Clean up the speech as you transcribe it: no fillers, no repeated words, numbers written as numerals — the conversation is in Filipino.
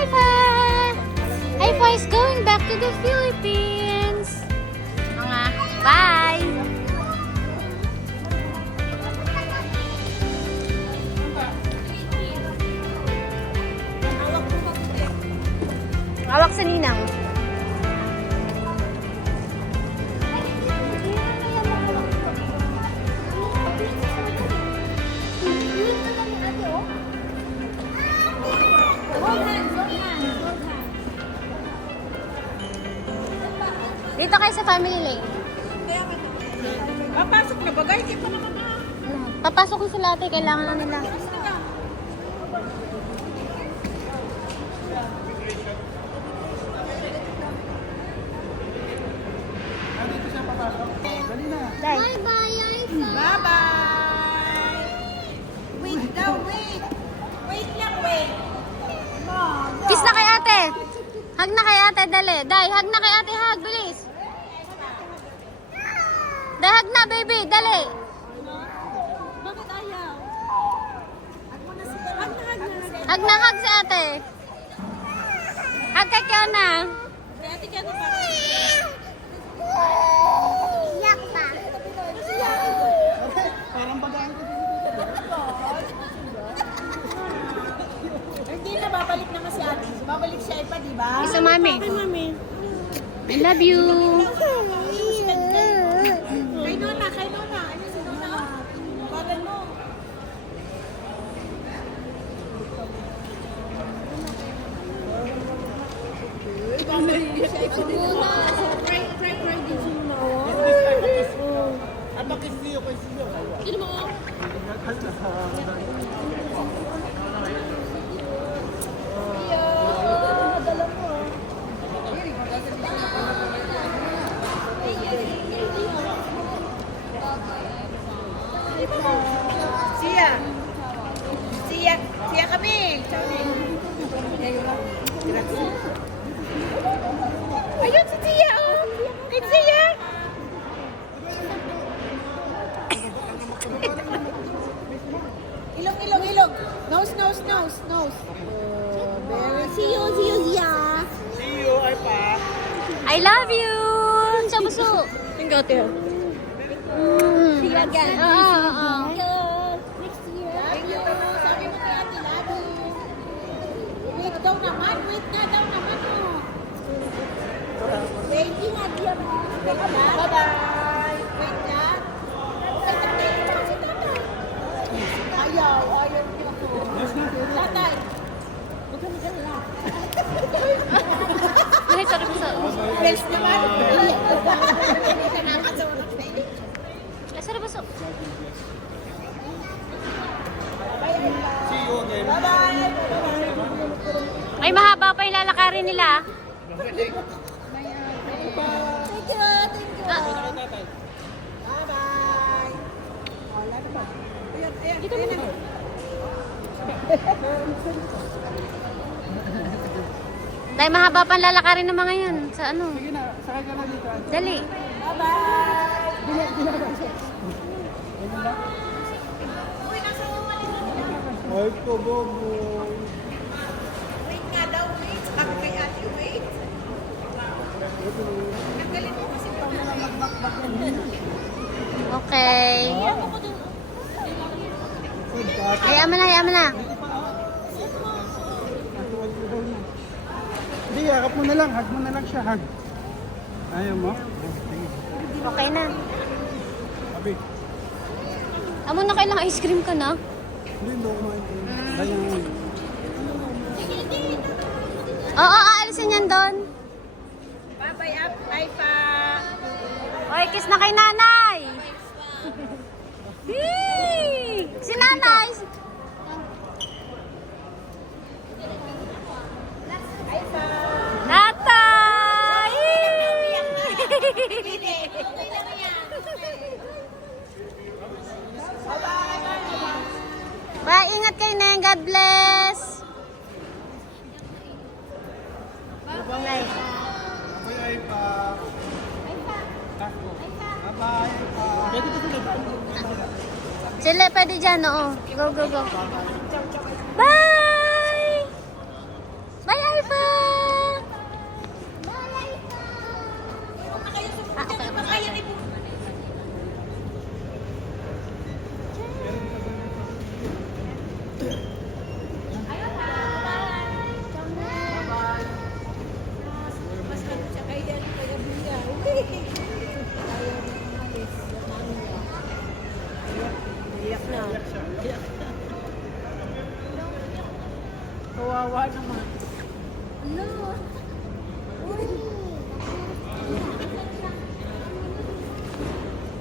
Iva! Iva is going back to the Philippines. Mga bye! Awak sa ninang. Dito kayo sa family lane. Papasok na bagay, kaya pa naman na. Papasok ko sila ate, kailangan na nila. Bye-bye, Bye-bye! Wait daw, wait! Wait lang, wait! Kiss na kay ate. Hug na kay ate, dali. Dai, hug na kay ate, hug. Bilis. Dai, hug na, baby. Dali. Bakit ayaw? Hug na, hug si ate. Hug kay Kiana. Ate ka na ba? Yak pa. Parang bagaan ko dito. Hindi na, babalik na kasi ate. Babalik siya ipa, di ba? Isa mami. Hi, mami. I love you. Kay Nona, kay Nona. Ano si Nona? Bagal mo. Apa kisiyo ko isiyo? Ano mo? Sia. Sia. Sia kami. Ayun si Sia, oh. Kay Sia. Ilong, ilong, ilong. Nose, nose, nose, nose. See you, Sia. See you, ay pa. I love you. Sa puso. Tinggal tayo. See you again. Oo. Next year. Thank you. Sabi mo kay Ate Lado. Wait daw naman. Wait nga daw naman. Oh. Thank you, Ate. Bye-bye. Wait nga. Ay, tatay. Si tatay. Ayaw. Ayaw niyo ako. Tatay. Huwag kami gala. Ay, sorry puso. Friends naman. Hindi ka nakasulat na eh. Ay, sorry puso. See you again. Ay, mahaba pa yung lalakarin nila. Thank you. Thank you. Ah, Bye-bye. Wala na ba? Ayan, ayan. Dito na. dahil mahaba pa ang lalakarin ng mga yan. Sa ano? Sige na, sakay ka na dito. Dali. Bye-bye. Uy, nasa Ay, ko, bobo. wait nga daw, wait. Sabi kay Ate, wait. Nagalit mo kasi ito na lang magbakbak. Okay. Food ka. Hayaan mo na, hayaan mo na. Hindi, yakap mo na lang. Hug mo na lang siya. Hug. Ayaw mo? Sige. Okay na. Sabi. Amo na kailang ice cream ka na. Hindi, hindi ako kumain. Ayan. Oo, aalisin yan doon. Bye-bye, up. Bye pa. Oy, kiss na kay nanay. Hee! Si nanay. Bye pa. Tatay! Bye, ingat kayo na. God bless. Bye. Bye, pa. Bye-bye. Pwede ko sila. Sila, pwede dyan, oo. Go, go, go. Bye! Bye, Alpha! Ah, okay. Iyak na. Kawawa naman. Ano? Uy!